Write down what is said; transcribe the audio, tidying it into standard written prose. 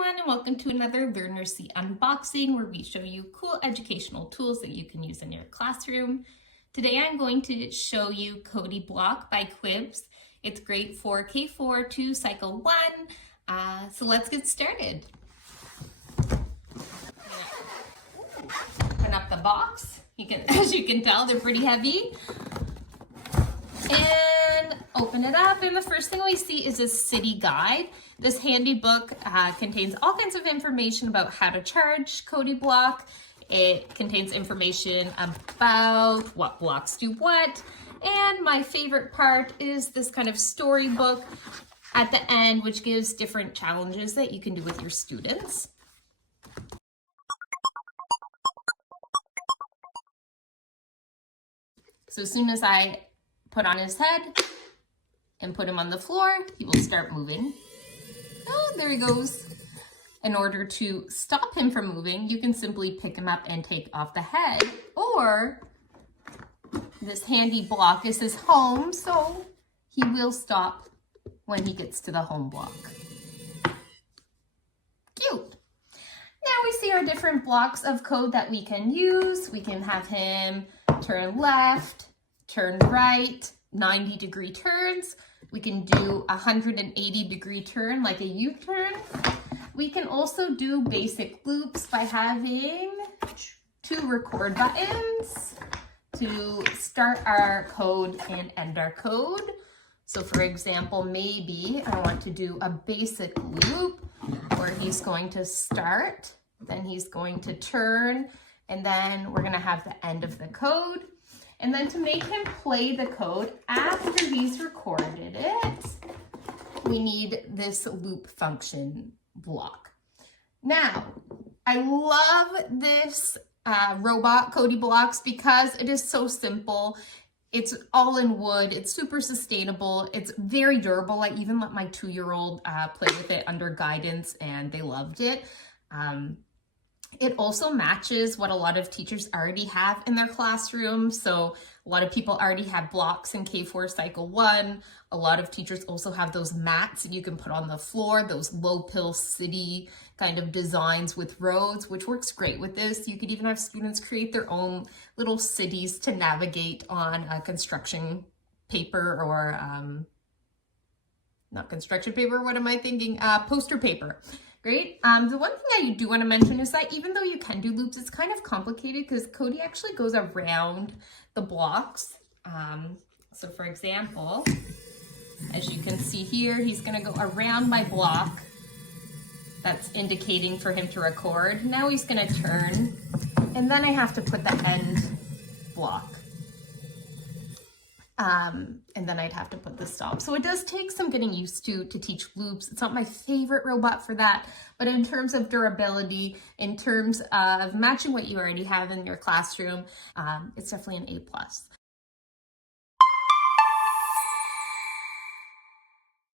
everyone, and welcome to another RÉCIT unboxing where we show you cool educational tools that you can use in your classroom. Today I'm going to show you Cody Block by Quibs. It's great for K4 to Cycle 1. So let's get started. Open up the box. As you can tell, they're pretty heavy. And open it up, and the first thing we see is a city guide. This handy book contains all kinds of information about how to charge Cody Block. It contains information about what blocks do what. And my favorite part is this kind of storybook at the end, which gives different challenges that you can do with your students. So as soon as I put on his head and put him on the floor, he will start moving. Oh, there he goes. In order to stop him from moving, you can simply pick him up and take off the head, or this handy block is his home, so he will stop when he gets to the home block. Cute. Now we see our different blocks of code that we can use. We can have him turn left, turn right, 90-degree turns. We can do a 180-degree turn like a U-turn. We can also do basic loops by having two record buttons to start our code and end our code. So for example, maybe I want to do a basic loop where he's going to start, then he's going to turn, and then we're going to have the end of the code. And then to make him play the code after he's recorded it, we need this loop function block. Now, I love this robot Cody Blocks because it is so simple. It's all in wood. It's super sustainable. It's very durable. I even let my 2-year-old play with it under guidance, and they loved it. It also matches what a lot of teachers already have in their classroom. So a lot of people already have blocks in K4 Cycle 1. A lot of teachers also have those mats that you can put on the floor, those low-pill city kind of designs with roads, which works great with this. You could even have students create their own little cities to navigate on construction paper or, not construction paper, what am I thinking? Poster paper. Great. The one thing I do want to mention is that even though you can do loops, it's kind of complicated because Cody actually goes around the blocks. So for example, as you can see here, he's going to go around my block. That's indicating for him to record. Now he's going to turn, and then I have to put the end block. And then I'd have to put the stop. So it does take some getting used to teach loops. It's not my favorite robot for that, but in terms of durability, in terms of matching what you already have in your classroom, it's definitely an A+.